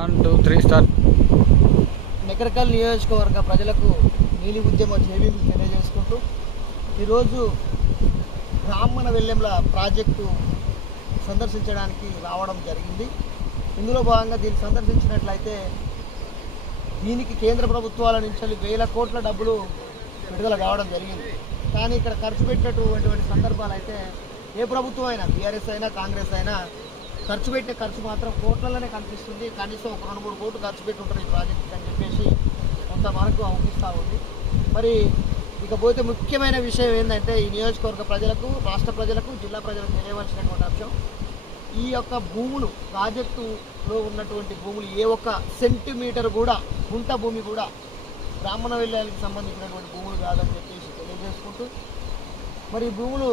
1 2 3 start. Nakrekal నియోజకవర్గ ప్రజలకు నీలి ఉద్యమ జేబీలు తెలియజేసుకుంటూ ఈరోజు బ్రాహ్మణ వెల్లెంల ప్రాజెక్టు సందర్శించడానికి రావడం జరిగింది. ఇందులో భాగంగా దీన్ని సందర్శించినట్లయితే దీనికి కేంద్ర ప్రభుత్వాల నుంచి వేల కోట్ల డబ్బులు విడుదల కావడం జరిగింది. కానీ ఇక్కడ ఖర్చు పెట్టినటువంటి సందర్భాలు అయితే ఏ ప్రభుత్వం అయినా, బీఆర్ఎస్ అయినా కాంగ్రెస్ అయినా, ఖర్చు పెట్టే ఖర్చు మాత్రం కోట్లలోనే కనిపిస్తుంది. కనీసం ఒక 2-3 కోట్లు ఖర్చు పెట్టి ఉంటారు ఈ ప్రాజెక్ట్ అని చెప్పేసి కొంతవరకు అవుపిస్తూ ఉంది. మరి ఇకపోతే ముఖ్యమైన విషయం ఏంటంటే ఈ నియోజకవర్గ ప్రజలకు, రాష్ట్ర ప్రజలకు, జిల్లా ప్రజలకు తెలియవలసినటువంటి అంశం, ఈ యొక్క భూములు, ప్రాజెక్టులో ఉన్నటువంటి భూములు ఏ ఒక్క సెంటీమీటర్ కూడా, గుంట భూమి కూడా బ్రాహ్మణ వెల్లానికి సంబంధించినటువంటి భూములు కాదని చెప్పేసి తెలియజేసుకుంటూ, మరి ఈ భూములు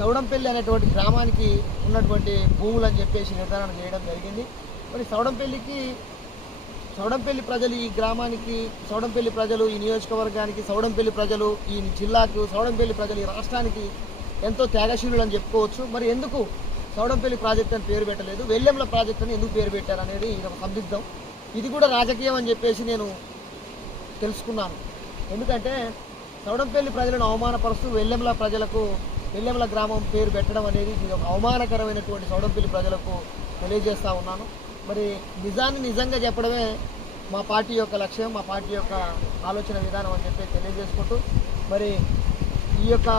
సౌడంపల్లి అనేటువంటి గ్రామానికి ఉన్నటువంటి భూములు అని చెప్పేసి నిర్ధారణ చేయడం జరిగింది. మరి సౌడంపల్లి ప్రజలు ఈ గ్రామానికి, సౌడంపల్లి ప్రజలు ఈ నియోజకవర్గానికి, సౌడంపల్లి ప్రజలు ఈ జిల్లాకు, సౌడంపల్లి ప్రజలు ఈ రాష్ట్రానికి ఎంతో త్యాగశీలులు అని చెప్పుకోవచ్చు. మరి ఎందుకు సౌడంపల్లి ప్రాజెక్ట్ అని పేరు పెట్టలేదు, వెల్లెంల ప్రాజెక్ట్ అని ఎందుకు పేరు పెట్టారు అనేది ఇది ఒక సందిగ్ధం. ఇది కూడా రాజకీయం అని చెప్పేసి నేను తెలుసుకున్నాను. ఎందుకంటే సౌడంపల్లి ప్రజలను అవమానపరుస్తూ వెల్లెంల గ్రామం పేరు పెట్టడం అనేది ఇది ఒక అవమానకరమైనటువంటి సౌడంపల్లి ప్రజలకు తెలియజేస్తూ ఉన్నాను. మరి నిజాన్ని నిజంగా చెప్పడమే మా పార్టీ యొక్క లక్ష్యం, మా పార్టీ యొక్క ఆలోచన విధానం అని చెప్పి తెలియజేసుకుంటూ, మరి ఈ యొక్క